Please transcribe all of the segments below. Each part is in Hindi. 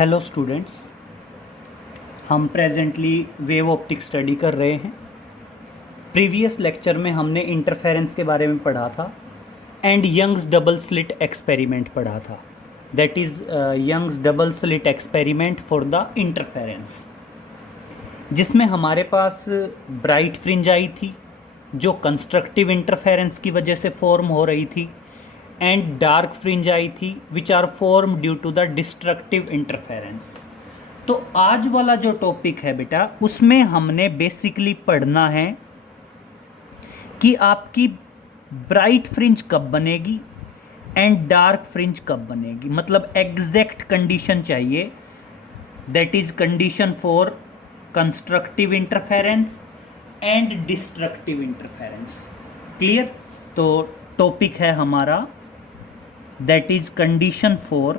हेलो स्टूडेंट्स, हम प्रेजेंटली वेव ऑप्टिक स्टडी कर रहे हैं। प्रीवियस लेक्चर में हमने इंटरफेरेंस के बारे में पढ़ा था and Young's double slit experiment पढ़ा था। That is Young's double slit experiment for the interference, जिसमें हमारे पास ब्राइट फ्रिंज आई थी जो कंस्ट्रक्टिव इंटरफेरेंस की वजह से फॉर्म हो रही थी, एंड डार्क फ्रिंज आई थी which are form due to the destructive interference. तो आज वाला जो टॉपिक है बेटा, उसमें हमने बेसिकली पढ़ना है कि आपकी ब्राइट फ्रिंज कब बनेगी एंड डार्क फ्रिंज कब बनेगी। मतलब एग्जैक्ट कंडीशन चाहिए, that is condition for constructive interference and destructive interference. Clear? तो टॉपिक है हमारा that is condition for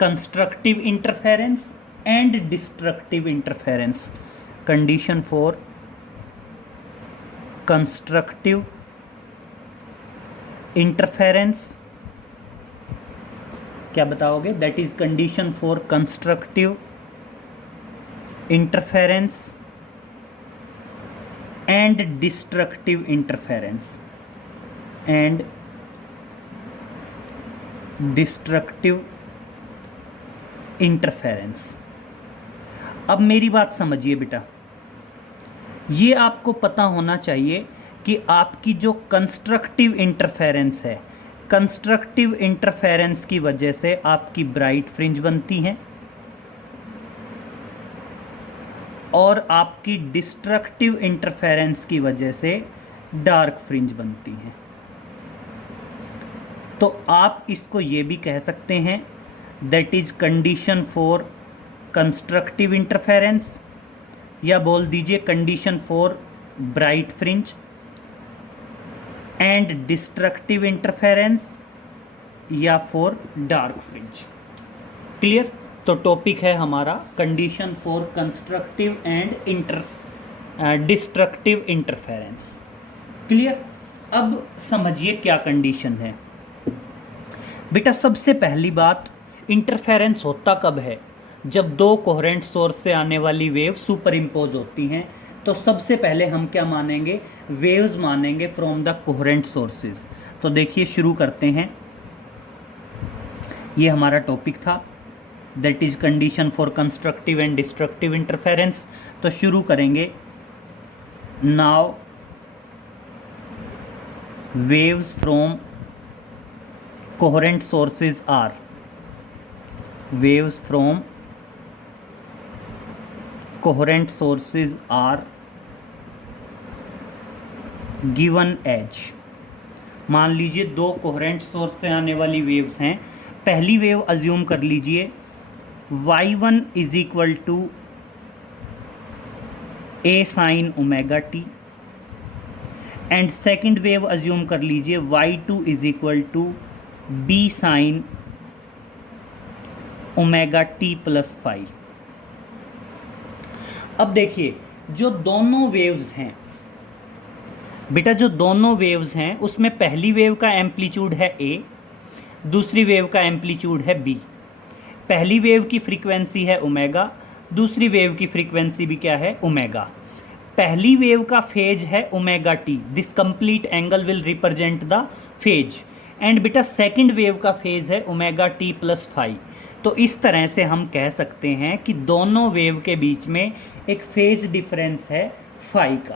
constructive interference and destructive interference. Condition for constructive interference क्या बताओगे? That is condition for constructive interference and destructive interference and destructive interference. अब मेरी बात समझिए बेटा, ये आपको पता होना चाहिए कि आपकी जो कंस्ट्रक्टिव इंटरफेरेंस है, कंस्ट्रक्टिव इंटरफेरेंस की वजह से आपकी ब्राइट फ्रिंज बनती हैं और आपकी डिस्ट्रक्टिव इंटरफेरेंस की वजह से डार्क फ्रिंज बनती हैं। तो आप इसको ये भी कह सकते हैं that is condition for constructive interference, या बोल दीजिए condition for bright fringe and destructive interference, या फॉर डार्क फ्रिंज। क्लियर? तो टॉपिक है हमारा condition for constructive and destructive interference. Clear? अब समझिए क्या कंडीशन है बेटा। सबसे पहली बात, इंटरफेरेंस होता कब है? जब दो कोहेरेंट सोर्स से आने वाली वेव सुपर इम्पोज होती हैं। तो सबसे पहले हम क्या मानेंगे? वेव्स मानेंगे फ्रॉम द कोहेरेंट सोर्सेज। तो देखिए शुरू करते हैं। ये हमारा टॉपिक था, that is condition for constructive and destructive interference. तो शुरू करेंगे। Now waves from coherent sources are waves from coherent sources are given as, मान लीजिए दो कोहेरेंट सोर्स से आने वाली वेव्स हैं। पहली वेव अज्यूम कर लीजिए y1 is equal to a sin omega t, and second wave assume कर लीजिए y2 is equal to B sine omega T plus five. अब देखिए जो दोनों वेव्स हैं बेटा, जो दोनों वेव्स हैं उसमें पहली वेव का एम्पलीट्यूड है ए, दूसरी वेव का एम्पलीट्यूड है बी। पहली वेव की फ्रीक्वेंसी है ओमेगा, दूसरी वेव की फ्रीक्वेंसी भी क्या है? ओमेगा। पहली वेव का फेज है omega T, this complete angle will represent the phase, and बेटा सेकंड वेव का फेज है ओमेगा टी प्लस फाइव। तो इस तरह से हम कह सकते हैं कि दोनों वेव के बीच में एक फेज डिफरेंस है फाई का।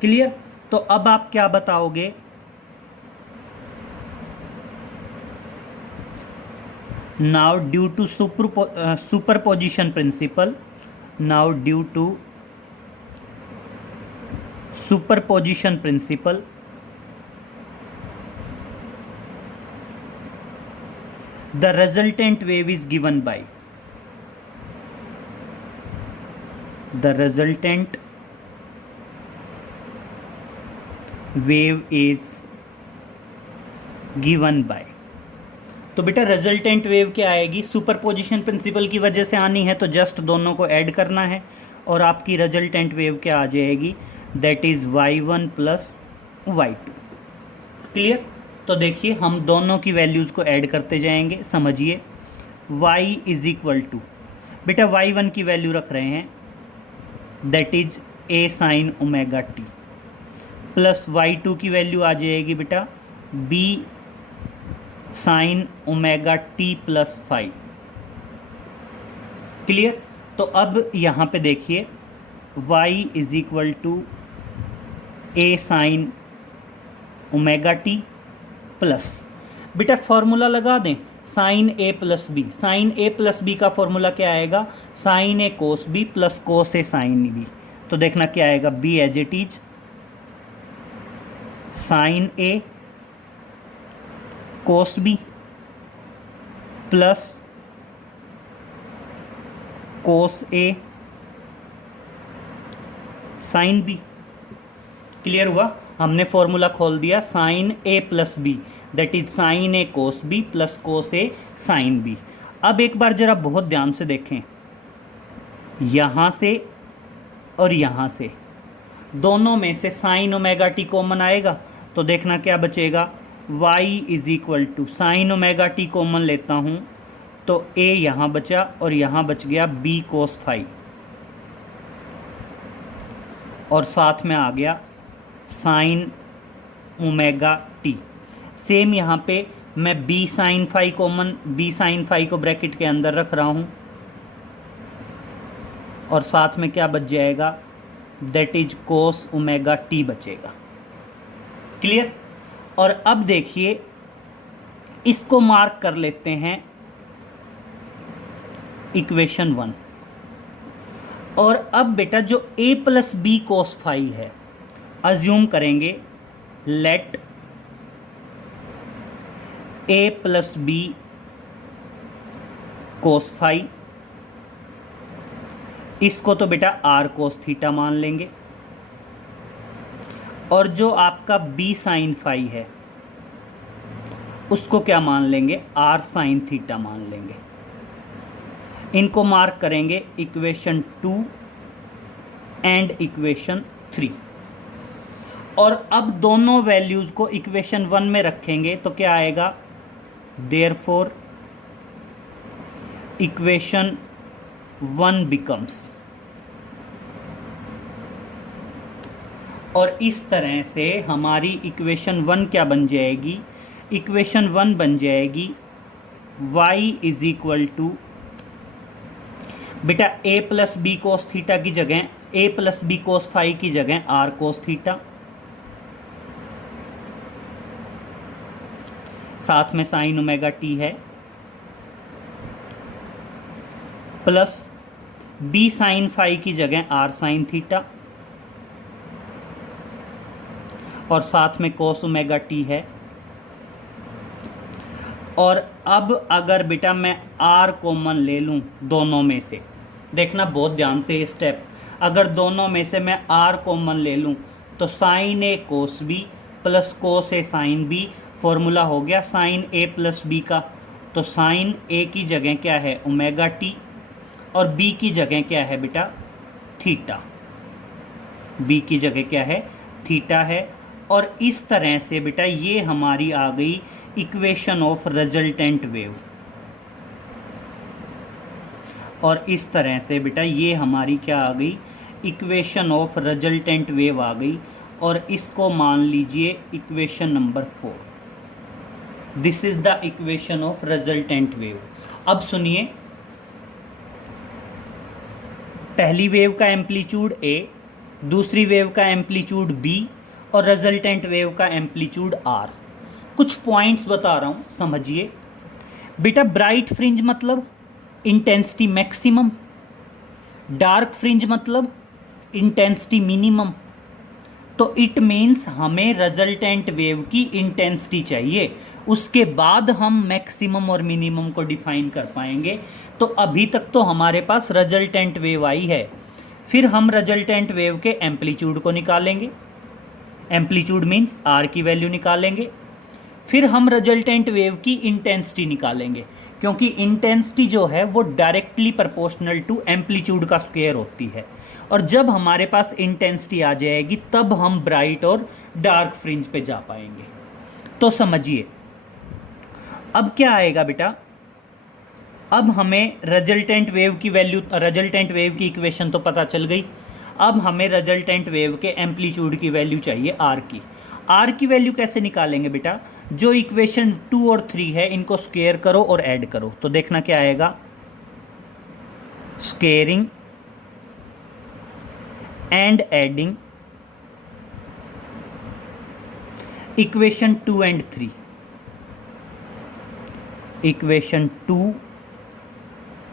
क्लियर? तो अब आप क्या बताओगे? Now due to superposition principle, now due to superposition principle, the resultant wave is given by, the resultant wave is given by। तो बेटा रिजल्टेंट वेव क्या आएगी? सुपरपोजिशन प्रिंसिपल की वजह से आनी है, तो जस्ट दोनों को ऐड करना है और आपकी रिजल्टेंट वेव क्या आ जाएगी? That is y1 plus y2। Clear. तो देखिए हम दोनों की वैल्यूज़ को ऐड करते जाएंगे। समझिए y इज इक्वल टू, बेटा y1 की वैल्यू रख रहे हैं, that is a sine omega T, plus y2 की वैल्यू आ जाएगी बेटा b sine omega T plus 5। Clear. तो अब यहाँ पे देखिए y is equal to a sine omega T plus, बेटा फॉर्मूला लगा दें, sine A plus B. Sine A plus B का फॉर्मूला क्या आएगा, sine A cos B plus cos A sine B. तो देखना क्या आएगा, B as it is sine A cos B plus cos A sine B. Clear हुआ। हमने फॉर्मूला खोल दिया, sine A plus B that is sine A cos B plus cos A sine B. अब एक बार जरा बहुत ध्यान से देखें, यहाँ से और यहाँ से दोनों में से साइन ओमेगा टी कॉमन आएगा, तो देखना क्या बचेगा, y is equal to sine omega T common लेता हूँ तो a यहाँ बचा और यहाँ बच गया b कोस 5, और साथ में आ गया साइन ओमेगा टी। सेम यहाँ पे मैं b sine 5 common, b sine 5 को ब्रैकेट के अंदर रख रहा हूँ, और साथ में क्या बच जाएगा, that is cos omega T बचेगा। क्लियर। और अब देखिए इसको मार्क कर लेते हैं इक्वेशन 1। और अब बेटा जो a प्लस बी कोस 5 है, अज्यूम करेंगे लेट a प्लस बी कोस 5, इसको तो बेटा r कोस थीटा मान लेंगे, और जो आपका b साइन 5 है उसको क्या मान लेंगे, r साइन थीटा मान लेंगे। इनको मार्क करेंगे इक्वेशन 2 एंड इक्वेशन 3। और अब दोनों वैल्यूज़ को इक्वेशन 1 में रखेंगे तो क्या आएगा, देयरफॉर इक्वेशन 1 बिकम्स, और इस तरह से हमारी इक्वेशन 1 क्या बन जाएगी, इक्वेशन 1 बन जाएगी y इज इक्वल टू, बेटा a plus B cos theta की जगह, a प्लस बी कोस 5 की जगह r कोस थीटा, साथ में साइन ओमेगा टी है, प्लस b साइन 5 की जगह r साइन थीटा, और साथ में कोस ओमेगा टी है। और अब अगर बेटा मैं r कॉमन ले लूँ दोनों में से, देखना बहुत ध्यान से ये स्टेप, अगर दोनों में से मैं r कॉमन ले लूँ तो sign A cos B plus cos A sine B, formula हो गया साइन ए प्लस बी का। तो साइन ए की जगह क्या है, ओमेगा टी, और बी की जगह क्या है बेटा, थीटा, बी की जगह क्या है, थीटा है। और इस तरह से बेटा ये हमारी आ गई इक्वेशन ऑफ रिजल्टेंट वेव, और इस तरह से बेटा ये हमारी क्या आ गई, इक्वेशन ऑफ रिजल्टेंट वेव आ गई, और इसको मान लीजिए equation number 4। This is the equation of resultant wave. अब सुनिए, पहली वेव का एम्पलीट्यूड a, दूसरी वेव का एम्पलीट्यूड b, और रिजल्टेंट वेव का एम्पलीट्यूड r। कुछ पॉइंट्स बता रहा हूँ, समझिए। बेटा ब्राइट फ्रिंज मतलब इंटेंसिटी मैक्सिमम, डार्क फ्रिंज मतलब इंटेंसिटी मिनिमम। तो इट मीन्स हमें रिजल्टेंट वेव की इंटेंसिटी चाहिए, उसके बाद हम मैक्सिमम और मिनिमम को डिफाइन कर पाएंगे। तो अभी तक तो हमारे पास रिजल्टेंट वेव आई है, फिर हम रिजल्टेंट वेव के एम्पलीट्यूड को निकालेंगे, एम्पलीट्यूड मीन्स r की वैल्यू निकालेंगे, फिर हम रिजल्टेंट वेव की इंटेंसिटी निकालेंगे, क्योंकि इंटेंसिटी जो है वो डायरेक्टली प्रोपोर्शनल टू एम्पलीट्यूड का स्क्वायर होती है। और जब हमारे पास इंटेंसिटी आ जाएगी तब हम ब्राइट और डार्क फ्रिंज पे जा पाएंगे। तो समझिए अब क्या आएगा बेटा, अब हमें रिजल्टेंट वेव की वैल्यू, रिजल्टेंट वेव की इक्वेशन तो पता चल गई। अब हमें रिजल्टेंट वेव के एम्पलीट्यूड की वैल्यू चाहिए आर की। आर की वैल्यू कैसे निकालेंगे बेटा, जो इक्वेशन 2 और 3 है इनको स्क्वायर करो और ऐड करो, तो देखना क्या आएगा, squaring and adding equation 2 and 3, equation 2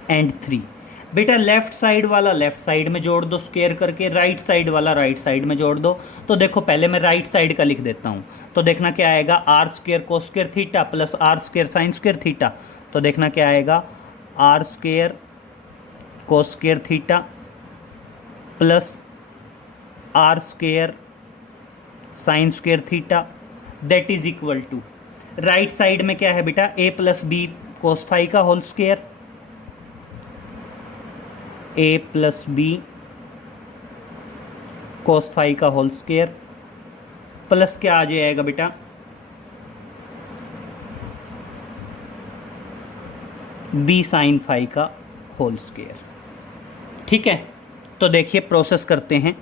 and 3। बेटा लेफ्ट साइड वाला लेफ्ट साइड में जोड़ दो स्क्वायर करके, राइट साइड वाला राइट साइड में जोड़ दो। तो देखो पहले मैं राइट साइड का लिख देता हूँ, तो देखना क्या आएगा, R square cos square theta plus R square sine square theta. तो देखना क्या आएगा, R square cos square theta plus R square sine square theta, that is equal to, right side में क्या है बेटा, A plus B cos phi का whole square, A plus B cos phi का होल स्क्वायर प्लस क्या आ जाएगा बेटा, बी साइन फाई का होल स्क्वायर। ठीक है, तो देखिए प्रोसेस करते हैं।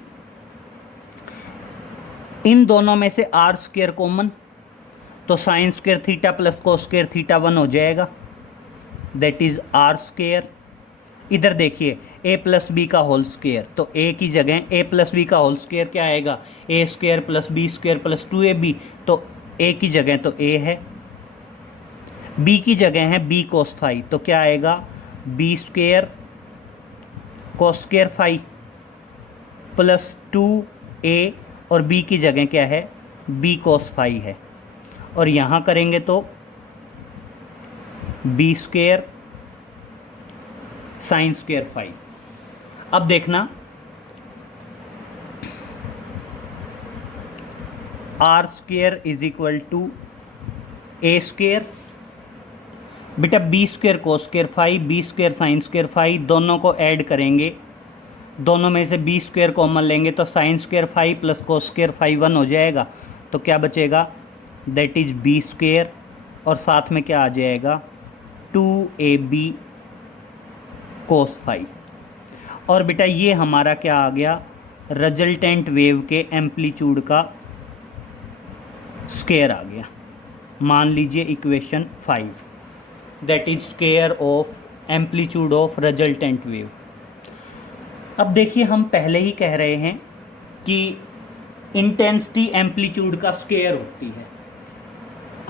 इन दोनों में से आर स्क्वायर कॉमन, तो sine square theta plus cos square theta 1 हो जाएगा, दैट इज आर स्क्वायर। इधर देखिए ए प्लस बी का होल स्क्वायर, तो ए की जगह ए प्लस बी का होल स्क्वायर क्या आएगा, A square plus B square plus 2ab, तो ए की जगह तो ए है, बी की जगह है बी कोस फाई, तो क्या आएगा, B square cos square phi plus 2a, और बी की जगह क्या है, बी कोस फाई है, और यहाँ करेंगे तो B square sine square phi. अब देखना R square is equal to A square, बेटा B square cos square phi, B square sine square phi, दोनों को ऐड करेंगे, दोनों में से बी स्क्वायर कॉमन लेंगे तो sine square phi plus cos square phi 1 हो जाएगा, तो क्या बचेगा, दैट इज बी स्क्वायर, और साथ में क्या आ जाएगा, 2ab कोस फाई। और बेटा ये हमारा क्या आ गया, रिजल्टेंट वेव के एम्पलीट्यूड का स्क्वायर आ गया। मान लीजिए equation 5, that is square of amplitude of resultant wave. अब देखिए हम पहले ही कह रहे हैं कि इंटेंसिटी एम्पलीट्यूड का स्क्वायर होती है।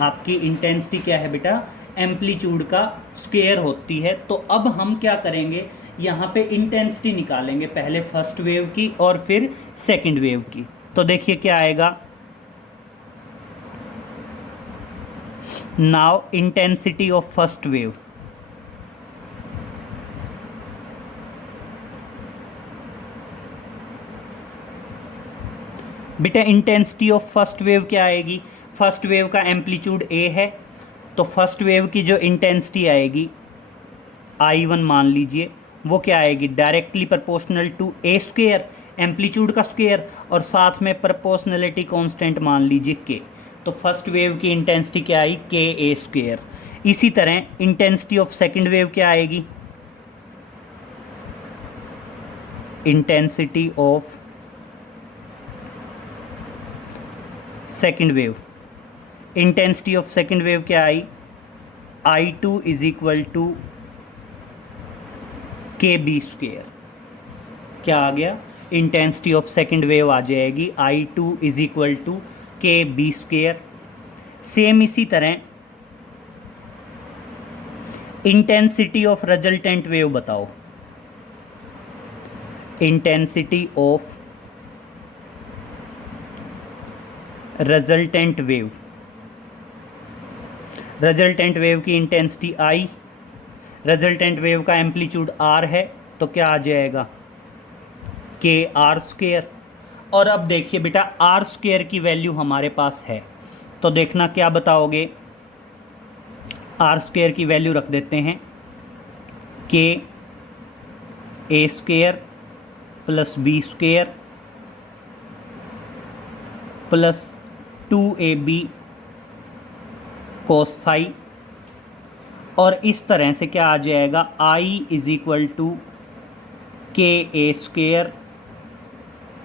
आपकी इंटेंसिटी क्या है बेटा, एम्पलीट्यूड का स्क्वायर होती है। तो अब हम क्या करेंगे, यहाँ पे इंटेंसिटी निकालेंगे, पहले फर्स्ट वेव की और फिर सेकंड वेव की। तो देखिए क्या आएगा, now intensity of first wave, बेटा इंटेंसिटी ऑफ फर्स्ट वेव क्या आएगी, फर्स्ट वेव का एम्पलीट्यूड ए है, तो फर्स्ट वेव की जो इंटेंसिटी आएगी I1 मान लीजिए, वो क्या आएगी, directly proportional to A square, amplitude का स्क्वायर, और साथ में प्रोपोर्शनलिटी कांस्टेंट मान लीजिए के। तो फर्स्ट वेव की इंटेंसिटी क्या आई, के ए स्क्वायर। इसी तरह इंटेंसिटी ऑफ सेकंड वेव क्या आएगी, intensity of second wave, intensity of second wave क्या आई, I2 इज इक्वल टू के बी स्क्वायर। क्या आ गया, इंटेंसिटी ऑफ सेकंड वेव आ जाएगी I2 इज इक्वल टू के बी स्क्वायर। सेम इसी तरह इंटेंसिटी ऑफ रिजल्टेंट वेव बताओ, intensity of resultant wave, resultant wave की इंटेंसिटी आई, रिजल्टेंट वेव का एम्पलीट्यूड आर है, तो क्या आ जाएगा, के आर स्क्वायर। और अब देखिए बेटा आर स्क्वायर की वैल्यू हमारे पास है, तो देखना क्या बताओगे, आर स्क्वायर की वैल्यू रख देते हैं, K A square plus B square plus 2ab cos phi, और इस तरह से क्या आ जाएगा, I is equal to K A square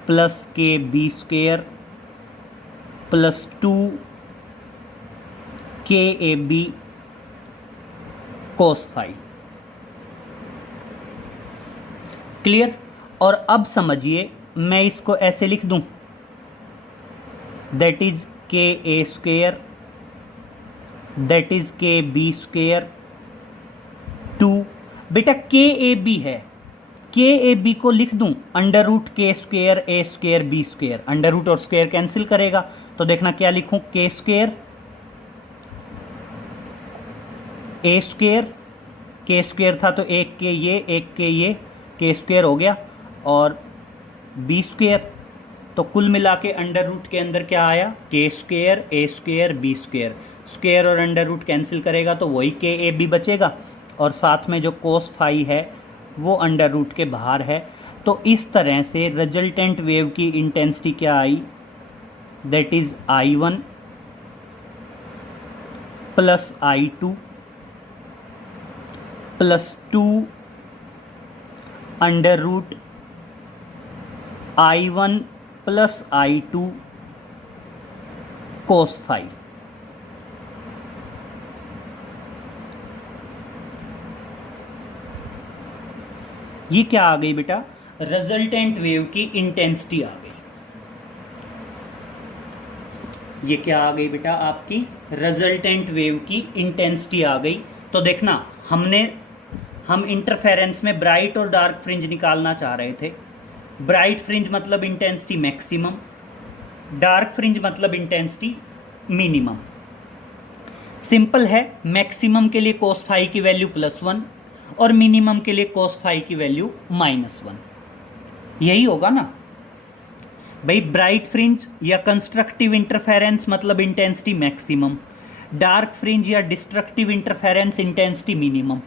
plus K B square plus 2 K A B cos phi. Clear. और अब समझिए, मैं इसको ऐसे लिख दूं, दैट इज के ए स्क्वेयर दैट इज के बी स्क्वेयर 2, बेटा के ए बी है, के ए बी को लिख दूं under root K square A square B square, under root और स्क्वेयर कैंसिल करेगा, तो देखना क्या लिखूं, K square A square, K square था तो एक के ये के स्क्वेयर हो गया, और बी स्क्वेयर, तो कुल मिला के अंडर रूट के अंदर क्या आया, के square A square B square, square और अंडर रूट कैंसिल करेगा तो वही के ए बी बचेगा, और साथ में जो कोस फाई है वो अंडर रूट के बाहर है। तो इस तरह से रिजल्टेंट वेव की इंटेंसिटी क्या आई, that is I1 plus I2 plus 2 under root I1 plus I2 cos phi. ये क्या आ गई बेटा, रिजल्टेंट वेव की इंटेंसिटी आ गई। ये क्या आ गई बेटा, आपकी रिजल्टेंट वेव की इंटेंसिटी आ गई। तो देखना, हम इंटरफेरेंस में ब्राइट और डार्क फ्रिंज निकालना चाह रहे थे। ब्राइट फ्रिंज मतलब इंटेंसिटी मैक्सिमम, डार्क फ्रिंज मतलब इंटेंसिटी मिनिमम। सिंपल है, मैक्सिमम के लिए कोस फाई की वैल्यू +1 और मिनिमम के लिए कोस फाई की वैल्यू -1, यही होगा ना भाई। ब्राइट फ्रिंज या कंस्ट्रक्टिव इंटरफेरेंस मतलब इंटेंसिटी मैक्सिमम, डार्क फ्रिंज या डिस्ट्रक्टिव इंटरफेरेंस इंटेंसिटी मिनिमम।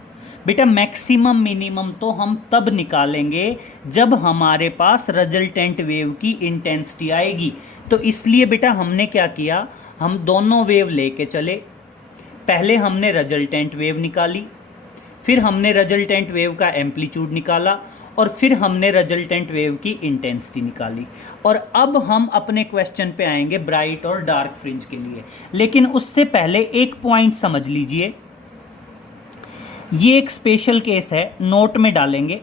बेटा मैक्सिमम मिनिमम तो हम तब निकालेंगे जब हमारे पास रिजल्टेंट वेव की इंटेंसिटी आएगी। तो इसलिए बेटा हमने क्या किया, हम दोनों वेव लेके चले। पहले हमने रिजल्टेंट वेव निकाली, फिर हमने रिजल्टेंट वेव का एम्पलीट्यूड निकाला, और फिर हमने रिजल्टेंट वेव की इंटेंसिटी निकाली। और अब हम अपने क्वेश्चन पे आएंगे ब्राइट और डार्क फ्रिंज के लिए। लेकिन उससे पहले एक पॉइंट समझ लीजिए, ये एक स्पेशल केस है, नोट में डालेंगे।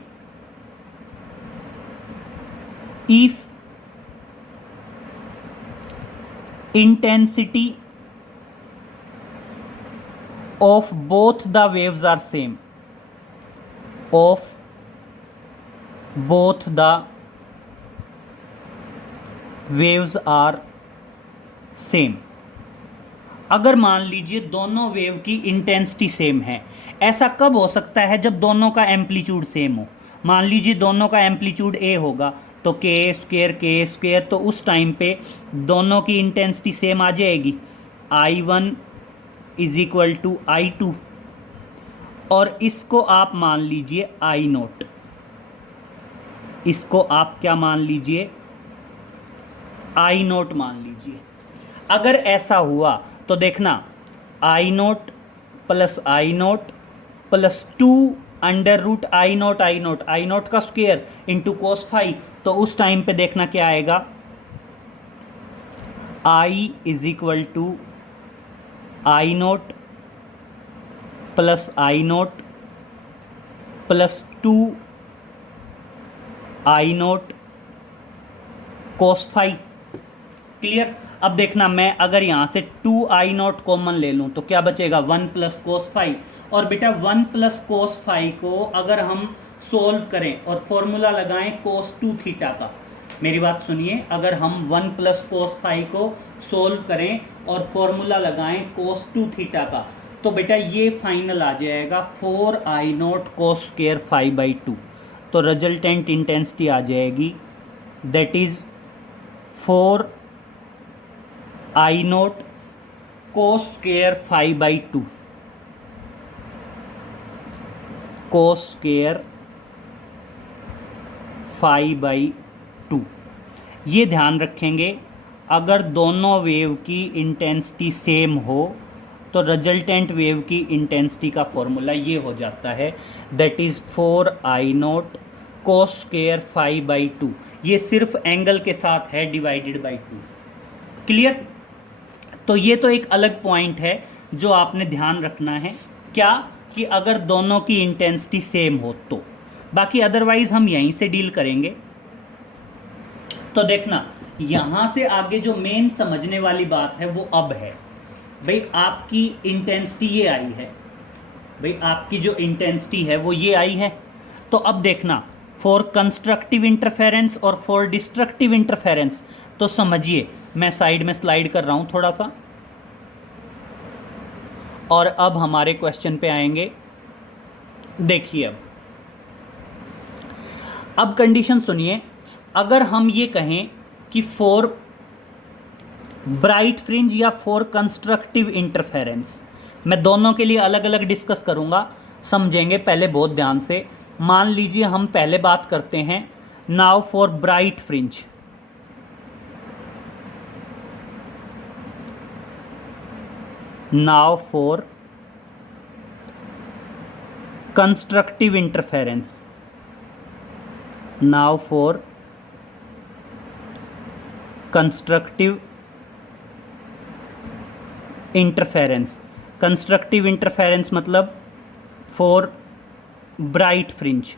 If intensity of both the waves are same, of both the waves are same। अगर मान लीजिए दोनों वेव की इंटेंसिटी सेम है, ऐसा कब हो सकता है, जब दोनों का एम्पलीट्यूड सेम हो। मान लीजिए दोनों का एम्पलीट्यूड ए होगा तो के स्क्वेयर, तो उस टाइम पे दोनों की इंटेंसिटी सेम आ जाएगी, I1 is equal to I2, और इसको आप मान लीजिए I0, इसको आप क्या मान लीजिए, I0 मान लीजिए। अगर ऐसा हुआ तो देखना, I0 plus I0 plus 2 under root I0 का स्क्वायर इंटू कोस फाई, तो उस टाइम पे देखना क्या आएगा, I is equal to I0 plus I0 plus 2 I0 cos phi. Clear. अब देखना, मैं अगर यहाँ से 2I0 कॉमन ले लूँ तो क्या बचेगा, 1 प्लस कोस फाई। और बेटा 1 प्लस कोस फाई को अगर हम सोल्व करें और फॉर्मूला लगाएं कोस 2 थीटा का, मेरी बात सुनिए, अगर हम 1 प्लस कोस फाई को सोल्व करें और फॉर्मूला लगाएं कोस 2 थीटा का, तो बेटा ये फाइनल आ जाएगा 4I0 cos square phi by 2। तो रिजल्टेंट इंटेंसिटी आ जाएगी, that is 4I0 cos square phi by 2, cos square phi by 2। ये ध्यान रखेंगे, अगर दोनों वेव की इंटेंसिटी सेम हो तो रिजल्टेंट वेव की इंटेंसिटी का फॉर्मूला ये हो जाता है, that is 4I0 cos square phi by 2। ये सिर्फ एंगल के साथ है डिवाइडेड बाई 2। क्लियर? तो ये तो एक अलग पॉइंट है जो आपने ध्यान रखना है, क्या कि अगर दोनों की इंटेंसिटी सेम हो तो। बाकी अदरवाइज हम यहीं से डील करेंगे। तो देखना, यहां से आगे जो मेन समझने वाली बात है वो अब है, भाई आपकी इंटेंसिटी ये आई है, भाई आपकी जो इंटेंसिटी है वो ये आई है। तो अब देखना, फॉर कंस्ट्रक्टिव इंटरफेरेंस और फॉर डिस्ट्रक्टिव इंटरफेरेंस, तो समझिए, मैं साइड में स्लाइड कर रहा हूं थोड़ा सा, और अब हमारे क्वेश्चन पे आएंगे। देखिए अब कंडीशन सुनिए, अगर हम ये कहें कि फॉर ब्राइट फ्रिंज या फॉर कंस्ट्रक्टिव इंटरफेरेंस, मैं दोनों के लिए अलग अलग डिस्कस करूंगा, समझेंगे पहले बहुत ध्यान से। मान लीजिए हम पहले बात करते हैं now for bright fringe. Now for constructive interference. Now for constructive interference. Constructive interference मतलब फॉर ब्राइट फ्रिंज।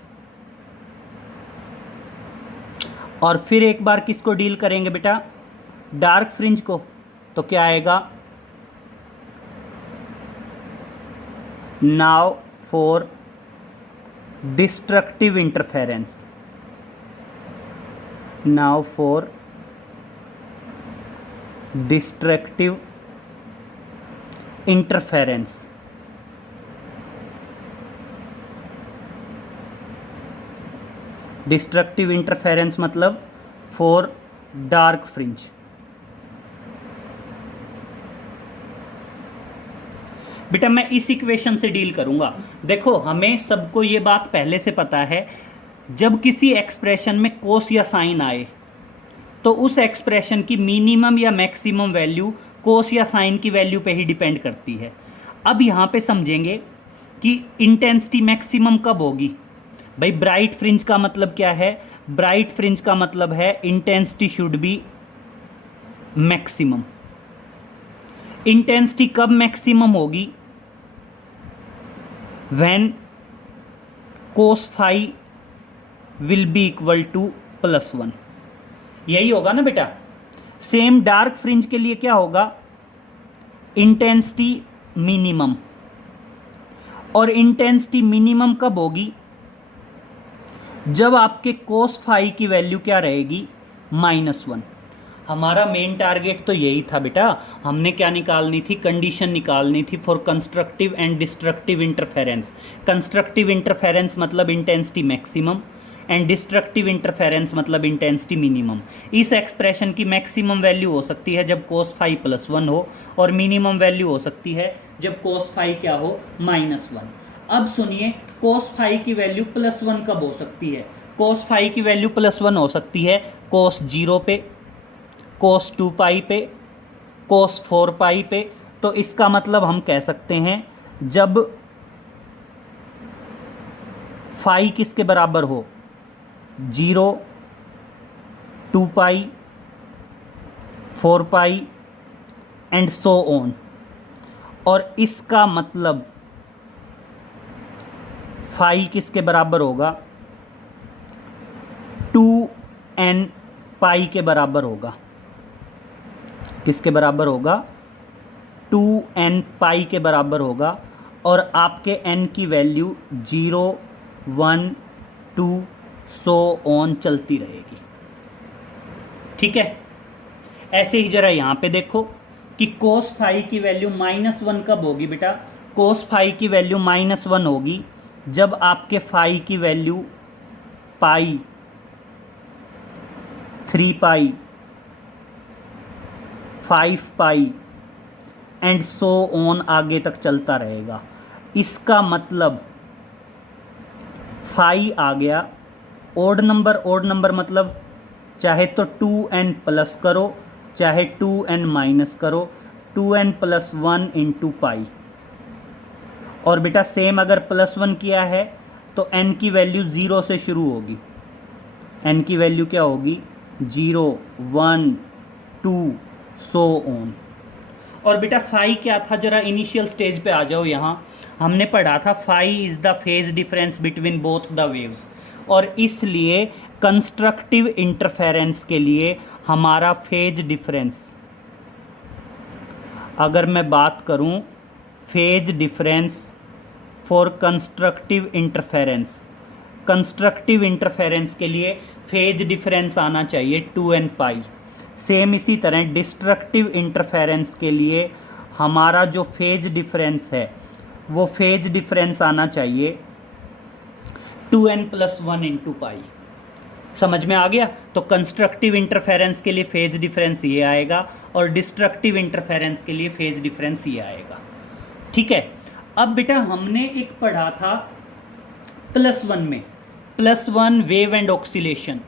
और फिर एक बार किसको डील करेंगे बेटा? डार्क फ्रिंज को। तो क्या आएगा? Now for destructive interference. Now for destructive interference. Destructive interference मतलब फॉर डार्क फ्रिंज। बेटा मैं इस इक्वेशन से डील करूंगा। देखो हमें सबको ये बात पहले से पता है, जब किसी एक्सप्रेशन में कोस या साइन आए तो उस एक्सप्रेशन की मिनिमम या मैक्सिमम वैल्यू कोस या साइन की वैल्यू पे ही डिपेंड करती है। अब यहाँ पे समझेंगे कि इंटेंसिटी मैक्सिमम कब होगी। भाई ब्राइट फ्रिंज का मतलब क्या है? ब्राइट फ्रिंज का मतलब है intensity should be maximum. Intensity कब मैक्सिमम होगी? When cos phi will be equal to +1। यही होगा ना बेटा। सेम डार्क फ्रिंज के लिए क्या होगा? Intensity minimum. और इंटेंसिटी मिनिमम कब होगी? जब आपके कोस फाई की वैल्यू क्या रहेगी? -1। हमारा मेन टारगेट तो यही था बेटा। हमने क्या निकालनी थी? कंडीशन निकालनी थी for constructive and destructive interference. Constructive interference मतलब intensity maximum and destructive interference मतलब इंटेंसिटी मिनिमम। इस एक्सप्रेशन की मैक्सिमम वैल्यू हो सकती है जब कोस फाई +1 हो, और मिनिमम वैल्यू हो सकती है जब कोस फाई क्या हो? -1। अब सुनिए, कोस फाई की वैल्यू +1 कब हो सकती है? कोस फाई की वैल्यू +1 हो सकती है कोस 0 पे, कोस 2 पाई पे, कोस 4 पाई पे। तो इसका मतलब हम कह सकते हैं जब फाई किसके बराबर हो? 0, 2 पाई, 4 पाई एंड सो ऑन। और इसका मतलब फाई किसके बराबर होगा? 2n पाई के बराबर होगा। किसके बराबर होगा? 2n पाई के बराबर होगा। और आपके n की वैल्यू 0, 1, 2 सो ऑन चलती रहेगी। ठीक है। ऐसे ही जरा यहां पे देखो कि कोस फाई की वैल्यू -1 कब होगी बेटा? कोस फाई की वैल्यू -1 होगी जब आपके फाई की value pi, 3 pi, 5 pi and so on आगे तक चलता रहेगा। इसका मतलब फाई आ गया ओड नंबर। ओड नंबर मतलब चाहे तो 2n प्लस करो चाहे 2n माइनस करो, 2n+1 इंटू पाई। और बेटा सेम अगर +1 किया है तो n की वैल्यू 0 से शुरू होगी। n की वैल्यू क्या होगी? 0, 1, 2 सो ऑन। और बेटा फाई क्या था, जरा इनिशियल स्टेज पे आ जाओ। यहाँ हमने पढ़ा था phi is the phase difference between both the waves, और इसलिए कंस्ट्रक्टिव इंटरफेरेंस के लिए हमारा फेज डिफरेंस, अगर मैं बात करूँ phase difference for constructive interference, constructive interference के लिए फेज डिफरेंस आना चाहिए 2n पाई। सेम इसी तरह डिस्ट्रक्टिव इंटरफेरेंस के लिए हमारा जो फेज डिफरेंस है वो फेज डिफरेंस आना चाहिए 2n+1 इंटू पाई। समझ में आ गया? तो कंस्ट्रक्टिव इंटरफेरेंस के लिए फेज डिफरेंस ये आएगा और डिस्ट्रक्टिव इंटरफेरेंस के लिए फेज डिफरेंस ये आएगा। ठीक है। अब बेटा हमने एक पढ़ा था +1 में, +1 वेव एंड ऑक्सीलेशन,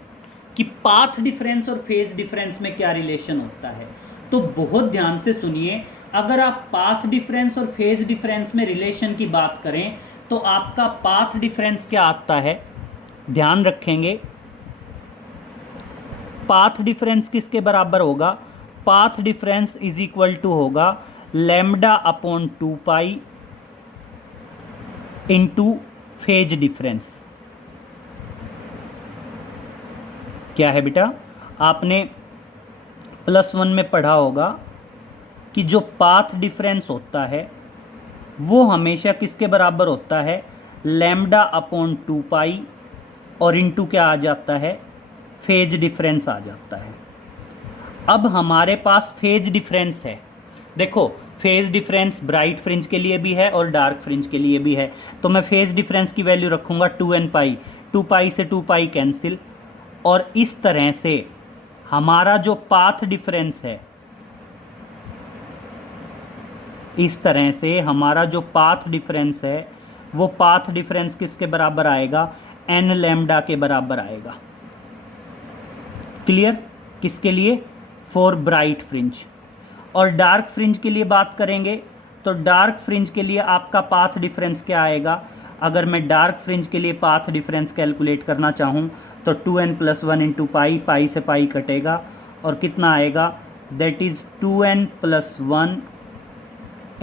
कि पाथ डिफरेंस और फेज डिफरेंस में क्या रिलेशन होता है। तो बहुत ध्यान से सुनिए, अगर आप पाथ डिफरेंस और फेज डिफरेंस में रिलेशन की बात करें तो आपका पाथ डिफरेंस क्या आता है, ध्यान रखेंगे। पाथ डिफरेंस किसके बराबर होगा? Path difference is equal to होगा λ/2π इंटू फेज डिफरेंस। क्या है बेटा? आपने +1 में पढ़ा होगा कि जो पाथ डिफरेंस होता है वो हमेशा किसके बराबर होता है? λ/2π, और इंटू क्या आ जाता है? फेज डिफरेंस आ जाता है। अब हमारे पास फेज डिफरेंस है। देखो फेज डिफरेंस ब्राइट फ्रिंज के लिए भी है और डार्क फ्रिंज के लिए भी है। तो मैं फेज डिफरेंस की वैल्यू रखूँगा 2n पाई, 2π से 2π कैंसिल, और इस तरह से हमारा जो पाथ डिफरेंस है, इस तरह से हमारा जो पाथ डिफरेंस है वो पाथ डिफरेंस किसके बराबर आएगा? n लैम्डा के बराबर आएगा। क्लियर? किसके लिए? For bright fringe. और डार्क फ्रिंज के लिए बात करेंगे तो डार्क फ्रिंज के लिए आपका पाथ डिफरेंस क्या आएगा? अगर मैं डार्क फ्रिंज के लिए पाथ डिफरेंस कैलकुलेट करना चाहूँ तो 2n+1 इंटू पाई, पाई से पाई कटेगा और कितना आएगा? That is 2n+1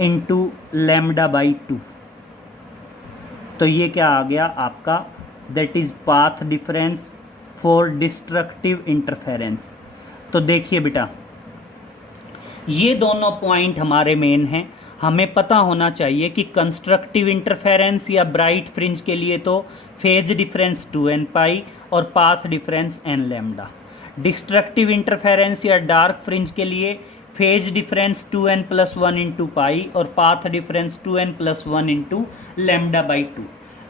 into λ/2। तो ये क्या आ गया आपका? That is path difference for destructive interference. तो देखिए बेटा, ये दोनों पॉइंट हमारे मेन हैं। हमें पता होना चाहिए कि कंस्ट्रक्टिव इंटरफेरेंस या ब्राइट फ्रिंज के लिए तो फेज डिफरेंस 2n पाई और path difference n lambda. Destructive interference या डार्क फ्रिंज के लिए phase difference 2n+1 into pi और पाथ डिफरेंस 2n+1 इंटू λ/2।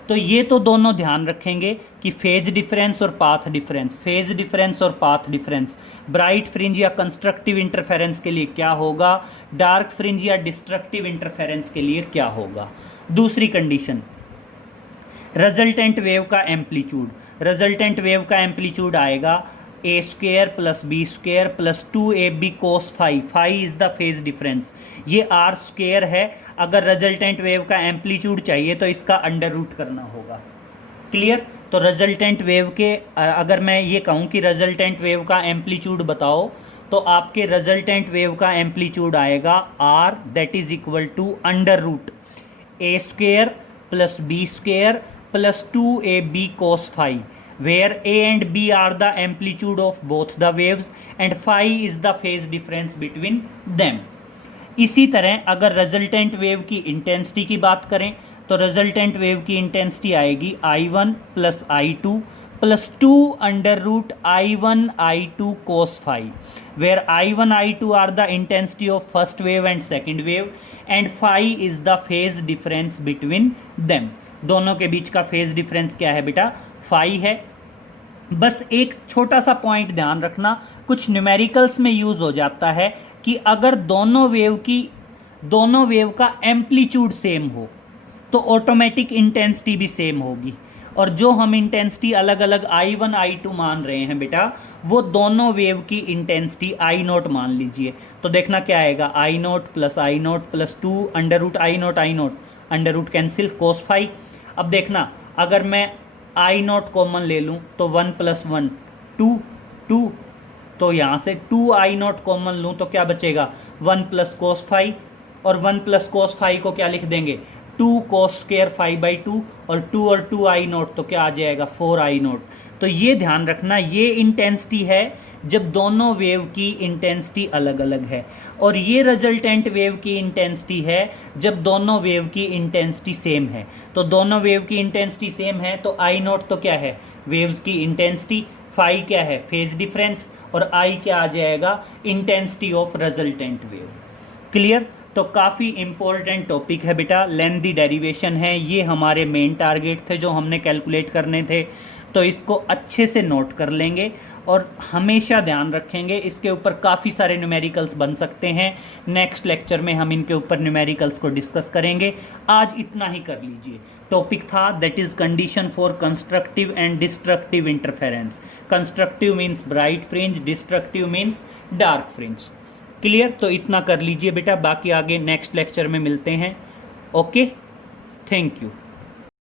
तो ये तो दोनों ध्यान रखेंगे कि फेज डिफरेंस और पाथ डिफरेंस, फेज डिफरेंस और पाथ डिफरेंस ब्राइट फ्रिंज या कंस्ट्रक्टिव इंटरफेरेंस के लिए क्या होगा, डार्क फ्रिंज या डिस्ट्रक्टिव इंटरफेरेंस के लिए क्या होगा। दूसरी कंडीशन, रिजल्टेंट वेव का एम्पलीट्यूड। रिजल्टेंट वेव का एम्पलीट्यूड आएगा a² + b² + 2ab cos phi। Phi is the phase difference. ये r² है। अगर रिजल्टेंट वेव का एम्पलीट्यूड चाहिए तो इसका अंडर रूट करना होगा। क्लियर? तो रिजल्टेंट वेव के अगर मैं ये कहूँ कि रिजल्टेंट वेव का एम्पलीट्यूड बताओ तो आपके रिजल्टेंट वेव का एम्पलीट्यूड आएगा r, that is equal to under root a² + b² + 2ab cos phi, where a and b are the amplitude of both the waves and phi is the phase difference between them। इसी तरह अगर रिजल्टेंट वेव की इंटेंसिटी की बात करें तो रिजल्टेंट वेव की इंटेंसिटी आएगी I1 + I2 + 2 under root I1 I2 cos phi, where I1 I2 are the intensity of first wave and second wave and phi is the phase difference between them। दोनों के बीच का फेज डिफरेंस क्या है बेटा? फाई है। बस एक छोटा सा पॉइंट ध्यान रखना, कुछ न्यूमेरिकल्स में यूज़ हो जाता है कि अगर दोनों वेव का एम्पलीट्यूड सेम हो तो ऑटोमेटिक इंटेंसिटी भी सेम होगी, और जो हम इंटेंसिटी अलग अलग I1 I2 मान रहे हैं बेटा, वो दोनों वेव की इंटेंसिटी I0 मान लीजिए। तो देखना क्या आएगा, I0 plus 2 under root cancel cos phi. अब देखना अगर मैं I0 कॉमन ले लूँ तो 1 प्लस 1 2 2, तो यहाँ से 2I0 कॉमन लूँ तो क्या बचेगा, 1 प्लस कोस फाई, और 1 प्लस कोस फाई को क्या लिख देंगे, 2 कोस स्क्वेयर फाई बाई 2, और 2 और 2I0 तो क्या आ जाएगा 4I0। तो ये ध्यान रखना, ये इंटेंसिटी है जब दोनों वेव की इंटेंसिटी अलग अलग है, और ये रिजल्टेंट वेव की इंटेंसिटी है जब दोनों वेव की इंटेंसिटी सेम है। तो दोनों वेव की इंटेंसिटी सेम है तो I0 तो क्या है, वेव्स की इंटेंसिटी, फाई क्या है, फेज डिफरेंस, और I क्या आ जाएगा, intensity of resultant wave. Clear. तो काफ़ी इंपॉर्टेंट टॉपिक है बेटा, लेंथी डेरिवेशन है, ये हमारे मेन टारगेट थे जो हमने कैलकुलेट करने थे। तो इसको अच्छे से नोट कर लेंगे और हमेशा ध्यान रखेंगे, इसके ऊपर काफ़ी सारे न्यूमेरिकल्स बन सकते हैं। नेक्स्ट लेक्चर में हम इनके ऊपर न्यूमेरिकल्स को डिस्कस करेंगे। आज इतना ही कर लीजिए। टॉपिक था that is condition for constructive and destructive interference. Constructive means bright fringe, destructive means dark fringe. Clear. तो इतना कर लीजिए बेटा, बाकी आगे नेक्स्ट लेक्चर में मिलते हैं। Okay, thank you.